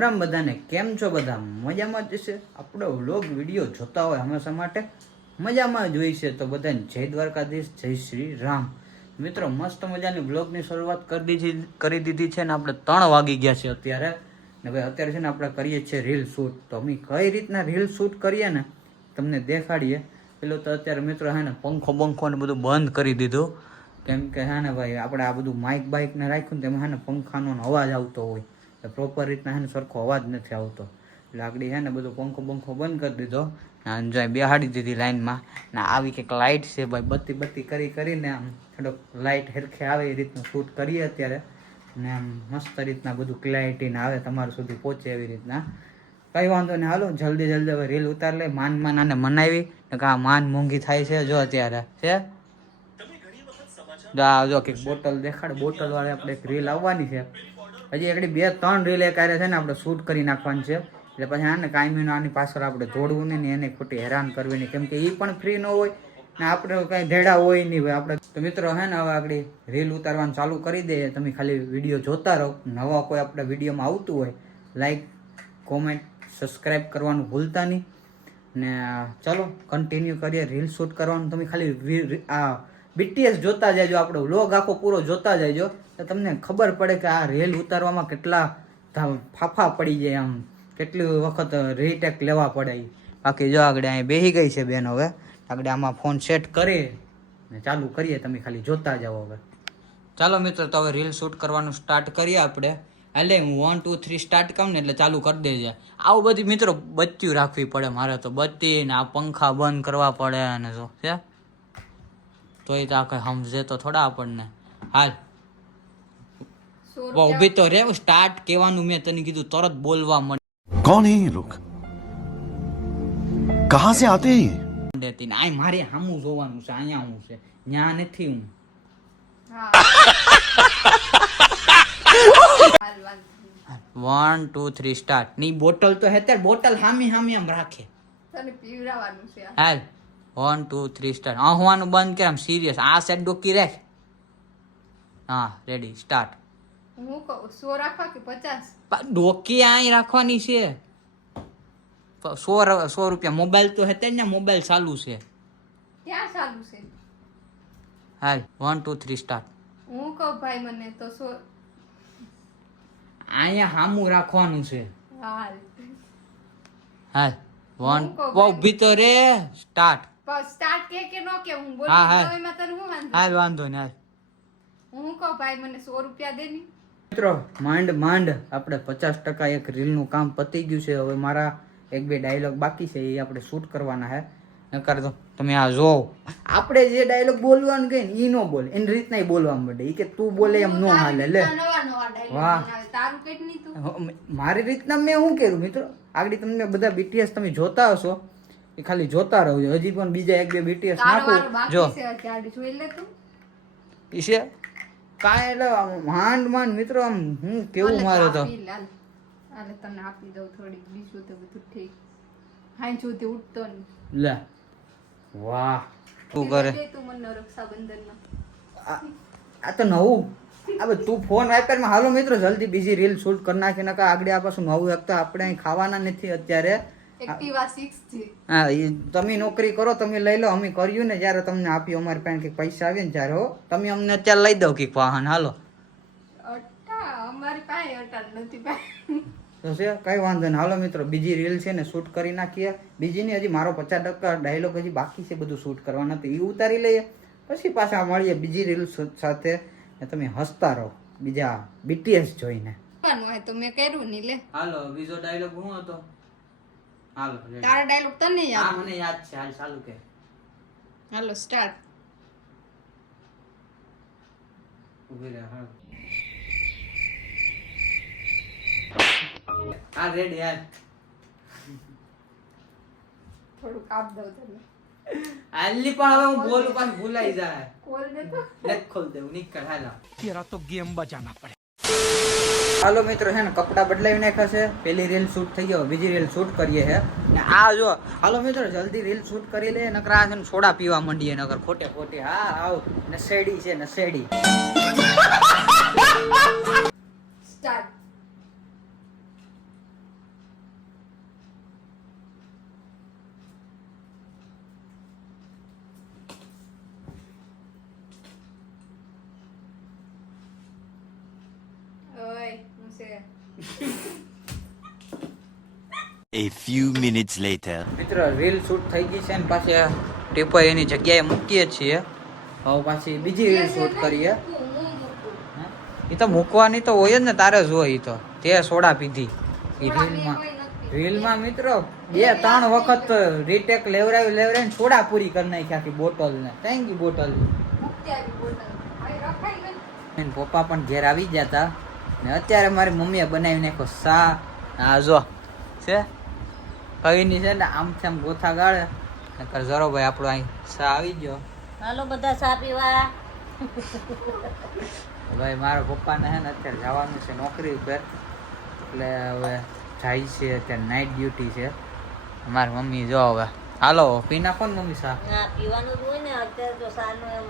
રામ બધાને કેમ છો? બધા મજામાં જ છે. આપણો વ્લોગ, વીડિયો જોતા હોય હંમેશા માટે મજામાં જ હોય છે. તો બધાને જય દ્વારકાધીશ, જય શ્રી રામ. મિત્રો, મસ્ત મજાની વ્લોગની શરૂઆત કરી દીધી કરી દીધી છે ને આપણે ત્રણ વાગી ગયા છે અત્યારે. ને ભાઈ, અત્યારે છે ને આપણે કરીએ છીએ રીલ શૂટ. તો અમે કઈ રીતના રીલ શૂટ કરીએ ને તમને દેખાડીએ. પેલું તો અત્યારે મિત્રો હે ને પંખો બંખો ને બધું બંધ કરી દીધું. કેમ કે હે ને ભાઈ, આપણે આ બધું માઇક બાઇકને રાખ્યું ને તેમાં હે ને પંખાનો અવાજ આવતો હોય. પ્રોપર રીતના હે ને સરખો અવાજ નથી આવતો. લાકડી છે ને બધો પંખો બંખો બંધ કરી દીધો. અને જો બેહાડી દીધી લાઈનમાં ને આવી કંઈક લાઇટ છે ભાઈ બત્તી બત્તી કરી કરીને આમ થોડોક લાઇટ હેરખે આવે એ રીતનું શૂટ કરીએ અત્યારે. ને આમ મસ્ત રીતના બધું ક્લેરિટી ને આવે તમારા સુધી પહોંચે એવી રીતના. કઈ વાંધો નહીં હાલો જલ્દી જલ્દી હવે રીલ ઉતાર લે. માન માન આને મનાવી. ને કા માન મોંઘી થાય છે જો અત્યારે છે? જો આ જો કંઈક બોટલ દેખાડ બોટલ વાળી આપણે એક રીલ આવવાની છે. હજી એકડી બે ત્રણ રીલ એક છે ને આપણે શૂટ કરી નાખવાની છે. એટલે પછી આને કાયમીનો આની પાછળ આપણે જોડવું નહીં ને એને ખોટી હેરાન કરવી નહીં. કેમ કે એ પણ ફ્રી ન હોય ને આપણે કાંઈ ધેડા હોય નહીં હોય આપણે. તો મિત્રો હે ને હવે આગળ રીલ ઉતારવાનું ચાલુ કરી દઈએ તમે ખાલી વીડિયો જોતા રહો. નવા કોઈ આપણે વિડીયોમાં આવતું હોય લાઈક કોમેન્ટ સબસ્ક્રાઈબ કરવાનું ભૂલતા નહીં. ને, ચલો કન્ટિન્યુ કરીએ રીલ શૂટ કરવાનું. તમે ખાલી આ બીટીએસ જોતા જજો આપણો વ્લોગ આખો પૂરો જોતા જાયજો. તો તમને ખબર પડે કે આ રીલ ઉતારવામાં કેટલા ફાફા પડી જાય આમ. કેટલી વખત રીટેક લેવા પડે. બાકી જો આગળ અહીં બેસી ગઈ છે બેન હવે. આગળ આમાં ફોન સેટ કરી ને ચાલુ કરીએ, તમે ખાલી જોતા જાઓ હવે. ચાલો મિત્રો, તો હવે રીલ શૂટ કરવાનું સ્ટાર્ટ કરીએ આપણે. એટલે હું વન ટુ થ્રી સ્ટાર્ટ કરું ને એટલે ચાલુ કરી દેજે. આવું બધી મિત્રો બચ્યું રાખવી પડે, મારે તો બત્તી આ પંખા બંધ કરવા પડે અને જો, છે? તો એ તો સમજે તો થોડા આપણને. હાલ. ઊભી તો રે સ્ટાર્ટ કહેવાનું મેં તને કીધું તરત બોલવા મને કોણ હે એ લોક કહા સે આતે દેતી આ મારે હામું જોવાનું છે અહીંયા હું છે. ન્યા નથી હું. વન ટુ થ્રી સ્ટાર્ટની બોટલ તો હેતર બોટલ હામી હામી આમ રાખે. તને પીવડાવવાનું છે હાલ. વન ટુ થ્રી સ્ટાર્ટ આહવાનું બંધ કર આમ સિરિયસ આ સેટ ડોકી રાખ. હા રેડી સ્ટાર્ટ હું કહું સો રાખવા કે પચાસ? ડોકી અહીં રાખવાની છે. સો સો રૂપિયા. મોબાઈલ તો હતા ને મોબાઈલ ચાલુ છે. ક્યાં ચાલુ છે? હાલ વન ટુ થ્રી સ્ટાર્ટ હું કહું ભાઈ મને તો સો અહીંયા હામું રાખવાનું છે. હાલ. હાલ વન ઊભી તો રે. સ્ટાર્ટ સ્ટાર્ટ કે કે નો કે હું બોલું હા, હા. નવીમાં તને હું વાંધો? હાલ વાંધો ને હાલ. હું કહું ભાઈ મને સો રૂપિયા દે ને. મિત્રો માંડ માંડ. આપણે પચાસ ટકા એક રીલનું કામ પતી ગયું છે. હવે મારા એક બે ડાયલોગ બાકી છે એ આપણે શૂટ કરવાના હે. નકર તો તમે આ જો. આપણે જે ડાયલોગ બોલવાનું કહીએ ને એ નો બોલે. એની રીતના ય બોલવા માંડે. ઈ કે તું બોલે એમ નો હાલે લે. નવા નવા વાહ. તારું કઈ તું. હ- મારી રીતના મેં શું કર્યું મિત્રો? આગળ તમને બધા બીટીએસ તમે જોતા હશો. એ ખાલી જોતા રહો. હજી પણ બીજા એક બે બીટીએસ નાખું. જો. ઈ છે? કાંઈ એટલે માંડ માંડ મિત્રો આમ હું કેવું મારો તો? આપી લે, હાલ. હાલે તને આપી દઉં થોડીક બીજું તો બધું ઠીક હાઈ સુધી ઉઠતો નહીં. લે. વાહ. તું કરે? તું મને રક્ષાબંધનમાં. આ તો નવું. હવે તું ફોન વાઇપરમાં હાલો મિત્રો જલ્દી બીજી રીલ શૂટ કરી નાખી નકા આગળ આ પાછું નવું એક તો આપણે ખાવાના નથી અત્યારે. હા એ તમે નોકરી કરો તમે લઈ લો અમે કર્યું ને જ્યારે તમને આપ્યું અમારી પાસે કંઈક પૈસા આવે ને જયારે હો. તમે અમને અત્યારે લઈ દો કંઈક વાહન હાલો. અમારી પાસે અટ્ટા નથી પાસે તો છે કઈ વાંધો નહીં. હાલો મિત્રો બીજી રીલ છે ને શૂટ કરી નાખીએ. બીજી ને હજી મારો પચાસ ટકા ડાયલોગ હજી બાકી છે બધું શૂટ કરવાના તો એ ઉતારી લઈએ. પછી પાછા મળીએ બીજી રીલ સાથે. ને તમે હસતા રહો. બીજા બીટીએસ જોઈને. તો મેં કર્યું નહીં લે. હાલો બીજો ડાયલોગ હું હતો? હાલો તારા ડાયલોગ તને હા યાદ મને યાદ છે. હાલ ચાલુ કે હાલો સ્ટાર્ટ ઊભી રહે હા. આ રેડ યાર થોડું કાપ દઉં તને. આલી પણ હવે હું બોલું પાછું ભૂલાઈ જાય. ખોલ દે તો. લેટ ખોલ દેવું નીકળ હાલા તેરા તો ગેમ બજાના પડે હાલો મિત્રો છે ને, કપડા બદલાવી નાખ્યા છે. પેલી રીલ શૂટ થઈ ગયો, બીજી રીલ શૂટ કરીએ છે ને આ જો, હાલો મિત્રો, જલ્દી રીલ શૂટ કરી લે, નકર આ છે ને સોડા પીવા માંડીએ, નકર ખોટે ખોટી. હા, આવ, નશેડી છે સ્ટાર્ટ છે A few minutes later. મિત્રો રીલ શૂટ થઈ ગઈ છે ને પાછી ટીપો એની જગ્યાએ મૂકીએ છીએ. હવે પાછી બીજી રીલ શૂટ કરીએ. એ તો મૂકવાની તો હોય જ ને તારે જ હોય તો. તે સોડા પીધી. એ રીલમાં રીલમાં મિત્રો બે ત્રણ વખત રીટેક લેવરાવી લેવરાવીને સોડા પૂરી કરી નાખી આખી બોટલ. ને થેન્ક યુ બોટલ પપ્પા પણ ઘેર આવી ગયા હતા ને અત્યારે મારી મમ્મીએ બનાવી નાખ્યો સા હા જો છે? કઈની છે ને આમ છે આમ ગોથા ગાળે. નકર જરો ભાઈ આપણો અહીં સા આવી ગયો. હાલો બધા સા પીવા. ભાઈ મારા પપ્પાને છે ને અત્યારે જવાનું છે નોકરી ઉપર. એટલે હવે જાય છે અત્યારે નાઇટ ડ્યુટી છે. મારી મમ્મી જો હવે. હાલો પી નાખો ને મમ્મી સા. પીવાનું હોય ને અત્યારે તો સાનું એમ.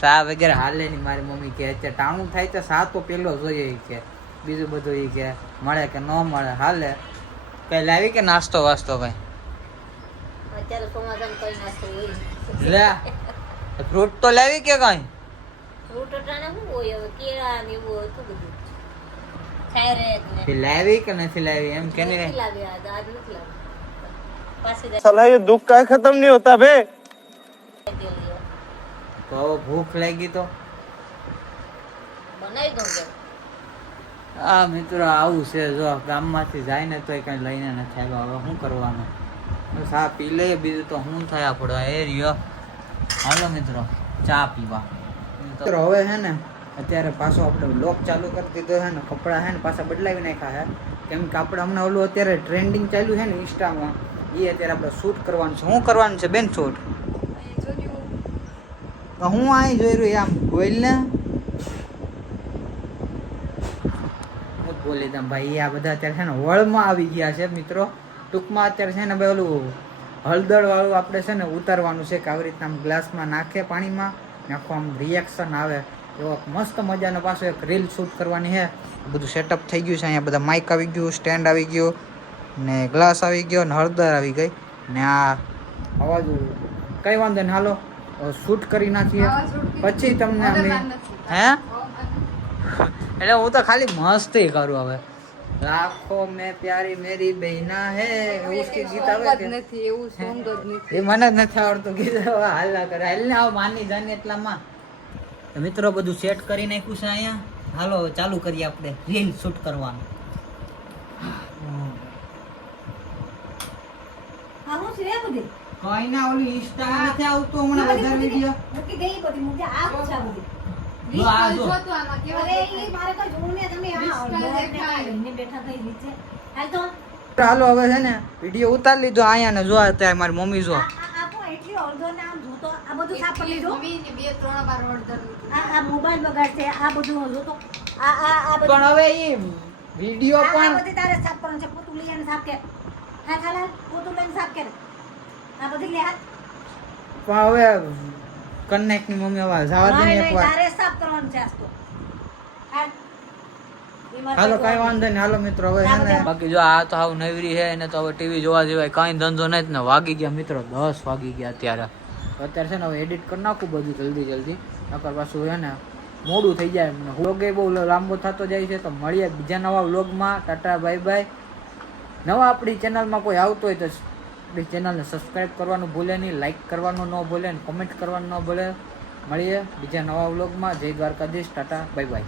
સા વગેરે હાલે નહીં મારી મમ્મી કે અત્યારે ટાણું થાય તો સા તો પેલો જોઈએ કે. બીજું બધું એ કે મળે કે ન મળે હાલે. કઈ લાવી કે નાસ્તો વાસ્તો કઈ અત્યારે ચોમાસામાં કઈ નાસ્તો હોય લે ફ્રૂટ તો લાવી કે કઈ ફ્રૂટ અટાણે શું હોય હવે કેળા ને એવું હોય તો બધું ખાયરેક ને તે લાવી કે નથી લાવી એમ કે નથી લાવી આજ આજ નથી લાવી પાછી साला ये दुख का खत्म नहीं होता बे દે લ્યો તો હવે ભૂખ લાગી તો બનાવી દઉં કે આ મિત્રો આવું છે જો ગામમાંથી જાય ને તોય કઈ લઈને નથી આવ્યો હવે શું કરવાનું? બસ આ પી લઈએ બીજું તો શું થયા આપણો? એ રહ્યો. હાલો મિત્રો ચા પીવા. મિત્રો હવે છે ને અત્યારે પાછો આપણે લોક ચાલુ કરી દીધો છે ને કપડાં છે ને પાછા બદલાવી નાખ્યા છે. કેમ કે આપણે હમણાં ઓલું અત્યારે ટ્રેન્ડિંગ ચાલ્યું છે ને ઇન્સ્ટામાં એ અત્યારે આપણે શૂટ કરવાનું છે. શું કરવાનું છે બેન શૂટ તો હું અહીં જોઈ રહ્યું આમ ગોઈલ ને બોલી દમ ભાઈ આ બધા અત્યારે છે ને વળમાં આવી ગયા છે મિત્રો. ટૂંકમાં અત્યારે છે ને ભાઈ ઓલું હળદર વાળું આપણે છે ને ઉતારવાનું છે કે આવી રીતના ગ્લાસમાં નાખે પાણીમાં નાખો આમ રિએક્શન આવે. એવો મસ્ત મજાનો પાછો એક રીલ શૂટ કરવાની છે. બધું સેટઅપ થઈ ગયું છે. અહીંયા બધા માઇક આવી ગયું સ્ટેન્ડ આવી ગયું ને ગ્લાસ આવી ગયો ને હળદર આવી ગઈ. ને આ અવાજ કઈ વાંધો ને હાલો. શૂટ કરી નાખીએ. પછી તમને અમે. હે? એટલે હું તો ખાલી મસ્તી કરું હવે. લાખો મેં પ્યારી મેરી બહેના હે ઉસકી ગીત આવે કે નથી એવું સોંગ જ નથી. એ મને જ નથી આવડતું ગીત હવે હાલા કરે હાલ ને આવ માની જાને એટલામાં. તો મિત્રો બધું સેટ કરી નાખ્યું છે અહીંયા. હાલો હવે ચાલુ કરીએ આપણે. રીલ શૂટ કરવાનું. કઈ ના ઓલી ઇન્સ્ટા નથી આવતું હમણાં વધારે વીડિયો ગઈ બધી મૂકી આ છે બધી. હાલો હવે છે ને વીડિયો ઉતારી લીધો અહીંયા ને જો અત્યારે મારી મમ્મી જો. આ આ આપો એટલી અડધો ને આમ જોતો આ બધું સાફ કરી લીધું મમ્મીને બે ત્રણ વાર હળદર લીધું. આ આ મોબાઈલ બગાડશે આ બધું જોતો. આ આ આ પણ હવે એ વીડિયો પણ બધી તારે સાફ કરવાનું છે પોતું લઈ આને સાફ કર. હા ખાલા હાલ પોતું લઈને સાફ આ બધી લે પણ હવે કન્નેક્ટની મમ્મી હવે જવા દે એક એકવાર. તારે સાફ કરવાનું છે આજ તો. હાલો કઈ વાંધો નહીં. હાલો મિત્રો હવે છે ને બાકી જો આ તો હાવ નવરી છે એને તો હવે ટીવી જોવા જેવાય કઈ ધંધો નથી. ને વાગી ગયા મિત્રો દસ વાગી ગયા અત્યારે. અત્યારે છે ને હવે એડિટ કરી નાખું બધું જલ્દી જલ્દી. નકર પાછું છે ને મોડું થઈ જાય મને વ્લોગ બહુ લાંબો થતો જાય છે તો મળીએ બીજા નવા વ્લોગમાં. Tata bye bye. નવા આપણી ચેનલમાં કોઈ આવતો હોય તો આપણી ચેનલને સબસ્ક્રાઈબ કરવાનું ભૂલે નહીં લાઇક કરવાનું ન ભૂલે ને કોમેન્ટ કરવાનું ન ભૂલે. મળીએ બીજા નવા વ્લોગમાં જય દ્વારકાધીશ, ટાટા બાય બાય